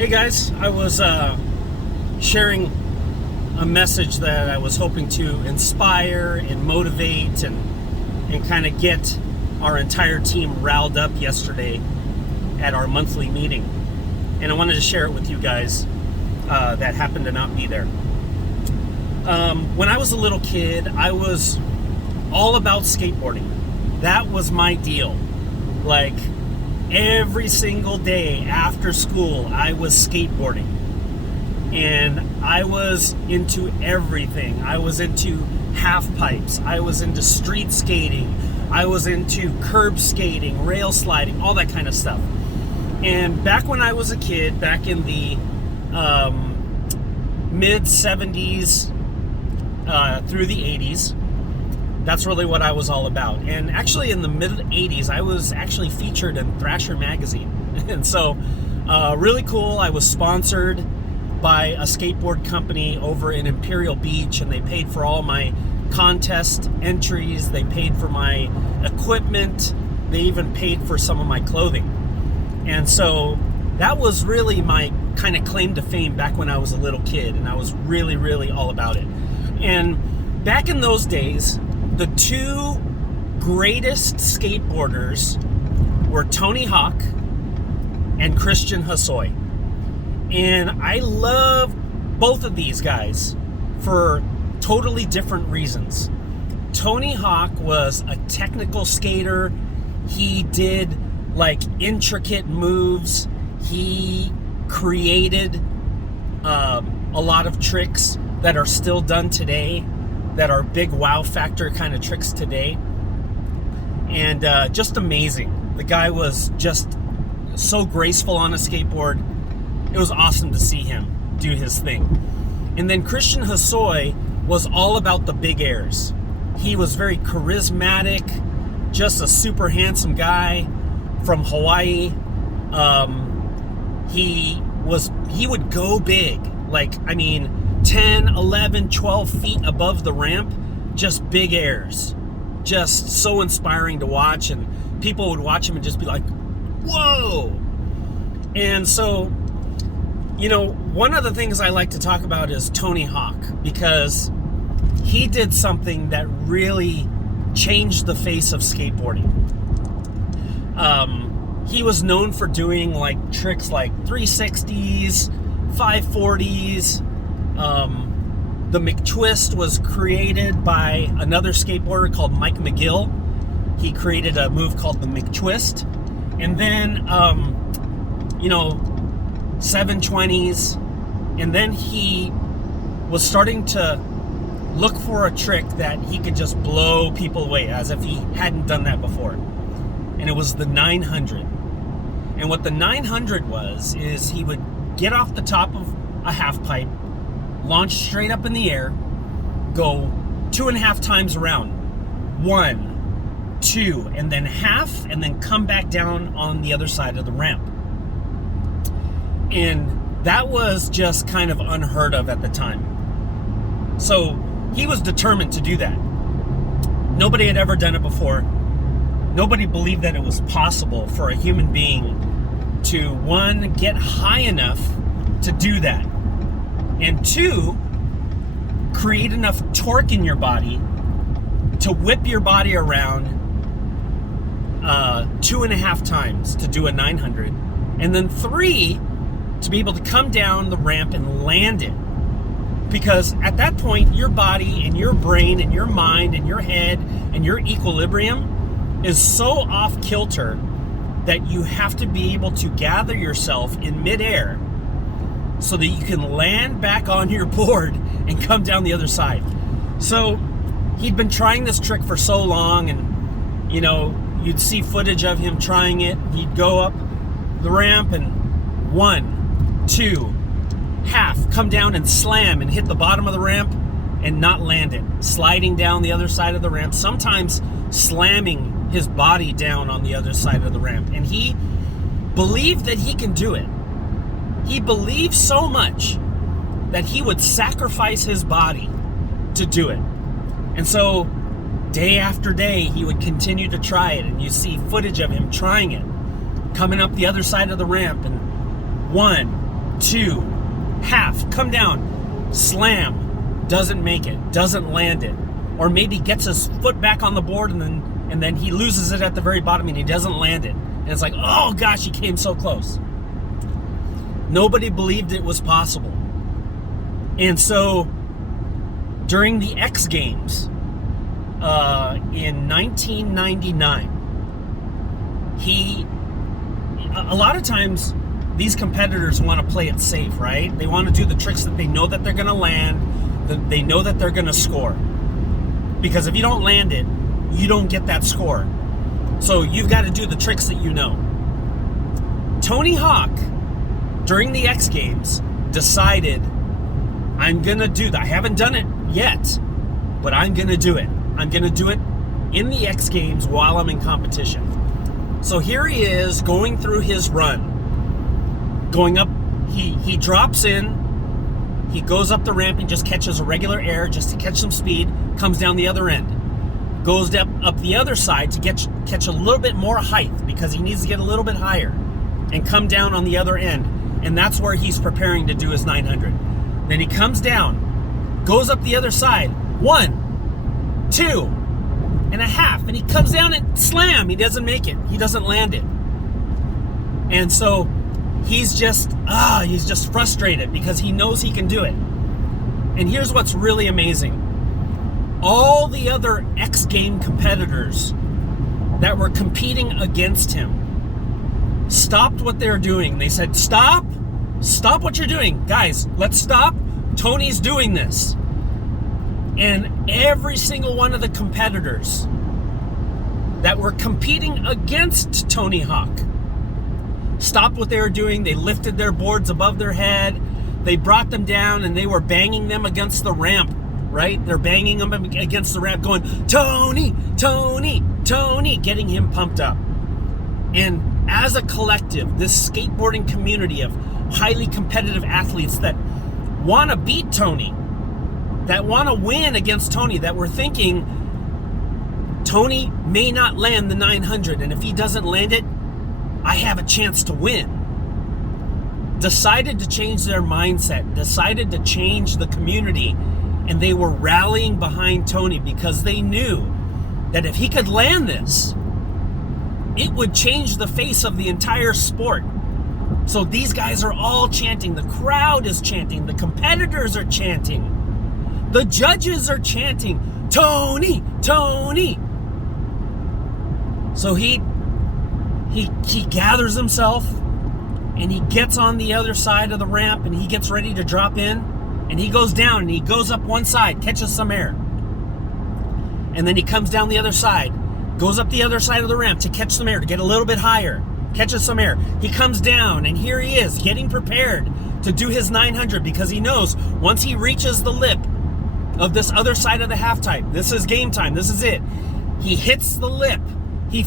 Hey guys, I was sharing a message that I was hoping to inspire and motivate and kind of get our entire team riled up yesterday at our monthly meeting. And I wanted to share it with you guys that happened to not be there. When I was a little kid, I was all about skateboarding. That was my deal. Like, every single day after school, I was skateboarding. And I was into everything. I was into half pipes. I was into street skating. I was into curb skating, rail sliding, all that kind of stuff. And back when I was a kid, back in the mid 70s through the 80s, that's really what I was all about. And actually in the mid 80s, I was actually featured in Thrasher magazine. And so really cool. I was sponsored by a skateboard company over in Imperial Beach, and they paid for all my contest entries. They paid for my equipment. They even paid for some of my clothing. And so that was really my kind of claim to fame back when I was a little kid, and I was really, really all about it. And back in those days, the two greatest skateboarders were Tony Hawk and Christian Hosoi. And I love both of these guys for totally different reasons. Tony Hawk was a technical skater. He did like intricate moves. He created a lot of tricks that are still done today, that are big wow factor kind of tricks today. And just amazing. The guy was just so graceful on a skateboard. It was awesome to see him do his thing. And then Christian Hosoi was all about the big airs. He was very charismatic, just a super handsome guy from Hawaii. He would go big, like, 10, 11, 12 feet above the ramp, just big airs. Just so inspiring to watch, and people would watch him and just be like, whoa! And so, one of the things I like to talk about is Tony Hawk, because he did something that really changed the face of skateboarding. He was known for doing like tricks like 360s, 540s. The McTwist was created by another skateboarder called Mike McGill. He created a move called the McTwist. And then, 720s. And then he was starting to look for a trick that he could just blow people away, as if he hadn't done that before. And it was the 900. And what the 900 was, is he would get off the top of a half pipe, launch straight up in the air, go 2.5 times around. 1, 2, and then half, and then come back down on the other side of the ramp. And that was just kind of unheard of at the time. So he was determined to do that. Nobody had ever done it before. Nobody believed that it was possible for a human being to, 1, get high enough to do that, and 2, create enough torque in your body to whip your body around 2.5 times to do a 900, and then 3, to be able to come down the ramp and land it. Because at that point, your body and your brain and your mind and your head and your equilibrium is so off kilter that you have to be able to gather yourself in midair so that you can land back on your board and come down the other side. So he'd been trying this trick for so long, and you'd see footage of him trying it. He'd go up the ramp and 1, 2, half, come down and slam and hit the bottom of the ramp and not land it, sliding down the other side of the ramp, sometimes slamming his body down on the other side of the ramp. And he believed that he can do it. He believed so much that he would sacrifice his body to do it. And so day after day, he would continue to try it, and you see footage of him trying it, coming up the other side of the ramp, and 1, 2, half, come down, slam, doesn't make it, doesn't land it, or maybe gets his foot back on the board and then he loses it at the very bottom and he doesn't land it. And it's like, oh gosh, he came so close. Nobody believed it was possible. And so during the X Games in 1999, a lot of times these competitors want to play it safe, right? They want to do the tricks that they know that they're going to land, that they know that they're going to score. Because if you don't land it, you don't get that score. So you've got to do the tricks that you know. Tony Hawk, during the X Games, decided, I'm going to do that. I haven't done it yet, but I'm going to do it. I'm going to do it in the X Games while I'm in competition. So here he is going through his run, going up, he drops in, he goes up the ramp and just catches a regular air just to catch some speed, comes down the other end, goes up the other side to catch a little bit more height because he needs to get a little bit higher and come down on the other end. And that's where he's preparing to do his 900. Then he comes down, goes up the other side, 1, 2 and a half, and he comes down and slam, he doesn't make it, he doesn't land it. And so he's just frustrated because he knows he can do it. And here's what's really amazing. All the other X Game competitors that were competing against him stopped what they were doing. They said, stop what you're doing. Guys, let's stop. Tony's doing this. And every single one of the competitors that were competing against Tony Hawk stopped what they were doing. They lifted their boards above their head. They brought them down and they were banging them against the ramp, right? They're banging them against the ramp going, Tony, Tony, Tony, getting him pumped up. And as a collective, this skateboarding community of highly competitive athletes that want to beat Tony, that want to win against Tony, that were thinking Tony may not land the 900, and if he doesn't land it, I have a chance to win, decided to change their mindset, decided to change the community, and they were rallying behind Tony because they knew that if he could land this, it would change the face of the entire sport. So these guys are all chanting, the crowd is chanting, the competitors are chanting, the judges are chanting, Tony, Tony. So he gathers himself and he gets on the other side of the ramp and he gets ready to drop in, and he goes down and he goes up one side, catches some air. And then he comes down the other side, goes up the other side of the ramp to catch some air, to get a little bit higher, catches some air. He comes down and here he is getting prepared to do his 900 because he knows once he reaches the lip of this other side of the half pipe, this is game time, this is it. He hits the lip, he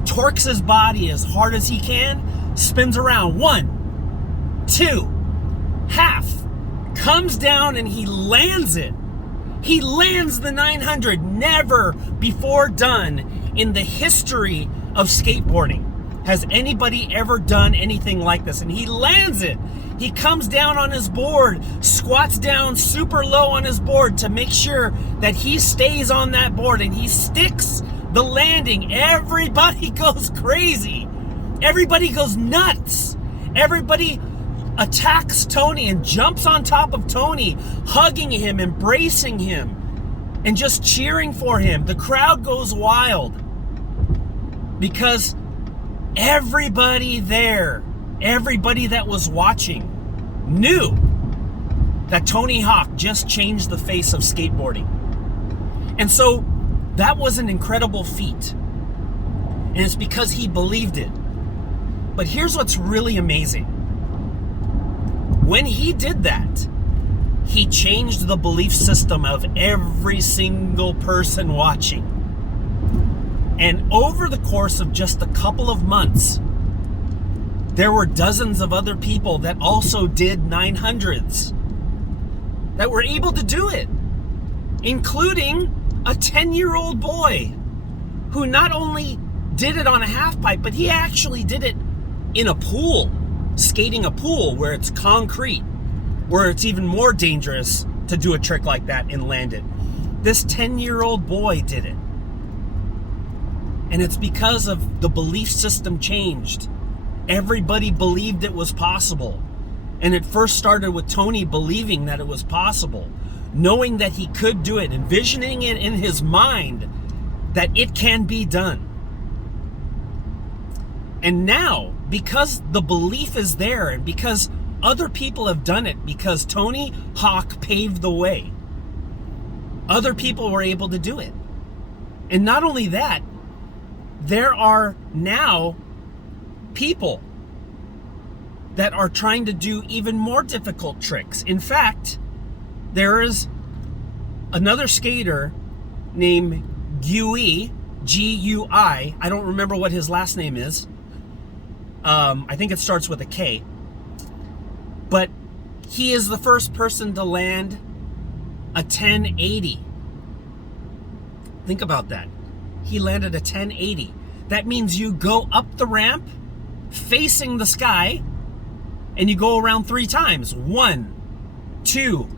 torques his body as hard as he can, spins around, 1, 2, half, comes down and he lands it. He lands the 900, never before done in the history of skateboarding has anybody ever done anything like this. And he lands it. He comes down on his board, squats down super low on his board to make sure that he stays on that board, and he sticks the landing. Everybody goes crazy. Everybody goes nuts. Everybody attacks Tony and jumps on top of Tony, hugging him, embracing him, and just cheering for him. The crowd goes wild because everybody there, everybody that was watching, knew that Tony Hawk just changed the face of skateboarding. And so that was an incredible feat. And it's because he believed it. But here's what's really amazing. When he did that, he changed the belief system of every single person watching. And over the course of just a couple of months, there were dozens of other people that also did 900s that were able to do it, including a 10-year-old boy who not only did it on a half pipe, but he actually did it in a pool. skating a pool where it's concrete, where it's even more dangerous to do a trick like that and land it. This 10-year-old boy did it. And it's because of the belief system changed. Everybody believed it was possible. And it first started with Tony believing that it was possible, knowing that he could do it, envisioning it in his mind that it can be done. And now, because the belief is there and because other people have done it, because Tony Hawk paved the way, other people were able to do it. And not only that, there are now people that are trying to do even more difficult tricks. In fact, there is another skater named Gui, G-U-I. I don't remember what his last name is. I think it starts with a K. But he is the first person to land a 1080. Think about that. He landed a 1080. That means you go up the ramp facing the sky and you go around 3 times. 1, 2,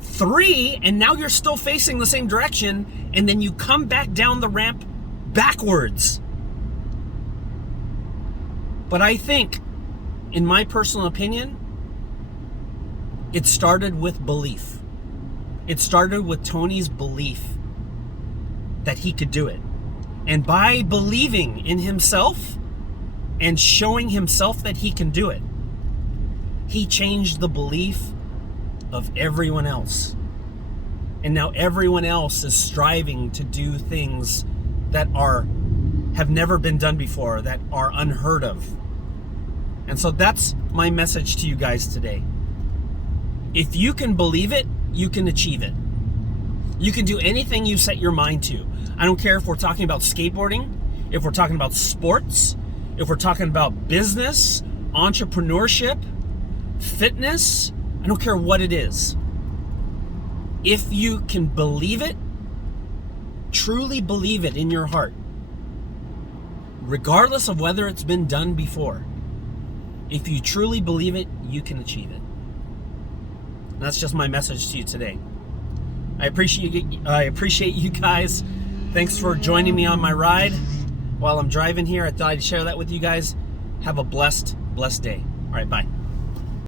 3, and now you're still facing the same direction, and then you come back down the ramp backwards. But I think, in my personal opinion, it started with belief. It started with Tony's belief that he could do it. And by believing in himself and showing himself that he can do it, he changed the belief of everyone else. And now everyone else is striving to do things that have never been done before, that are unheard of. And so that's my message to you guys today. If you can believe it, you can achieve it. You can do anything you set your mind to. I don't care if we're talking about skateboarding, if we're talking about sports, if we're talking about business, entrepreneurship, fitness, I don't care what it is. If you can believe it, truly believe it in your heart, regardless of whether it's been done before, if you truly believe it, you can achieve it. And that's just my message to you today. I appreciate you guys. Thanks for joining me on my ride while I'm driving here. I thought I'd share that with you guys. Have a blessed day. All right, bye.